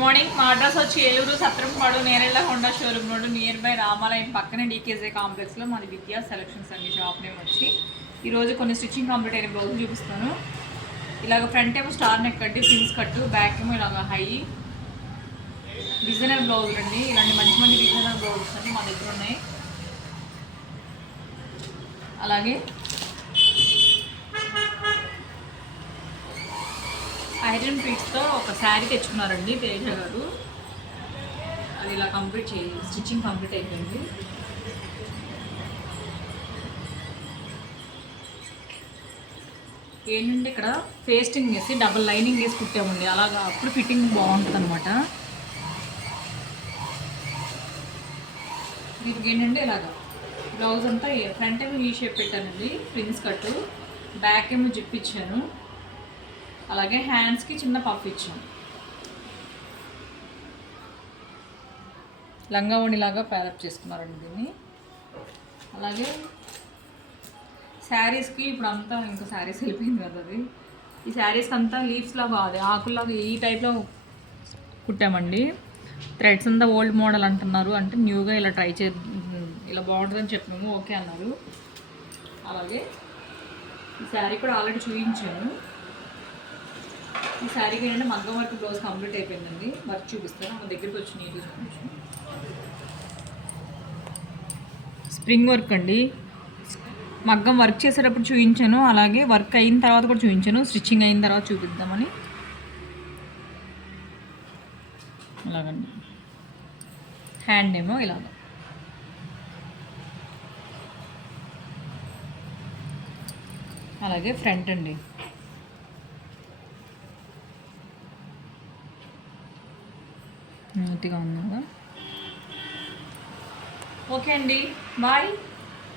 Morning మా address వచ్చి Eluru Satrampadu Nerella Honda showroom road near by రామాలయం పక్కనే డీకేజే కాంప్లెక్స్లో మాది విద్యా సెలక్షన్స్ అండి. షాప్ నేమ్ వచ్చి ఈరోజు కొన్ని స్టిచ్చింగ్ కంప్లీట్ అయిన బ్లౌజ్ చూపిస్తాను. ఇలాగ ఫ్రంట్ ఏమో స్టార్ నెక్ కట్టి ప్రిన్స్ కట్టు, బ్యాక్ ఏమో ఇలాగ హై డిజైనర్ బ్లౌజులు అండి. ఇలాంటి మంచి మంచి డిజైనర్ బ్లౌజెస్ అండి మా దగ్గర ఉన్నాయి. అలాగే ఐరన్ పీట్స్తో ఒక శారీ తెచ్చుకున్నారండి తేజ గారు. అది ఇలా కంప్లీట్ స్టిచ్చింగ్ కంప్లీట్ అయిపోయింది. ఏంటంటే ఇక్కడ పేస్టింగ్ వేసి డబుల్ లైనింగ్ వేసి కుట్టామండి. అలాగా అప్పుడు ఫిట్టింగ్ బాగుంటుంది అనమాట. దీనికి ఏంటంటే ఇలాగా బ్లౌజ్ అంతా ఫ్రంట్ ఏమో ఈ షేప్ పెట్టానండి, ప్రిన్స్ కట్టు, బ్యాక్ ఏమో జిప్ ఇచ్చాను. అలాగే హ్యాండ్స్కి చిన్న పఫ్ ఇచ్చాను. లంగా ఓణిలాగా ప్యారప్ చేసుకున్నారండి దీన్ని. అలాగే శారీస్కి ఇప్పుడు అంతా ఇంకా శారీస్ వెళ్ళిపోయింది కదా, అది ఈ శారీస్కి అంతా లీవ్స్లాగా అది ఆకుల్లాగా ఈ టైప్లో కుట్టామండి. థ్రెడ్స్ అంతా ఓల్డ్ మోడల్ అంటున్నారు, అంటే న్యూగా ఇలా ట్రై ఇలా బాగుంటుందని చెప్పాము, ఓకే అన్నారు. అలాగే ఈ శారీ కూడా ఆల్రెడీ చూపించాను. ఈ శారీకి ఏంటంటే మగ్గం వర్క్ బ్లౌజ్ కంప్లీట్ అయిపోయిందండి. వర్క్ చూపిస్తాను, మన దగ్గరికి వచ్చి నీట్గా చూపించు. స్ప్రింగ్ వర్క్ అండి. మగ్గం వర్క్ చేసేటప్పుడు చూపించాను, అలాగే వర్క్ అయిన తర్వాత కూడా చూపించాను. స్టిచ్చింగ్ అయిన తర్వాత చూపిద్దామని అలాగండి. హ్యాండ్ ఏమో ఇలాగ. అలాగే ఫ్రంట్ అండి. నీట్గా ఉంది కదా. ఓకే అండి, బాయ్.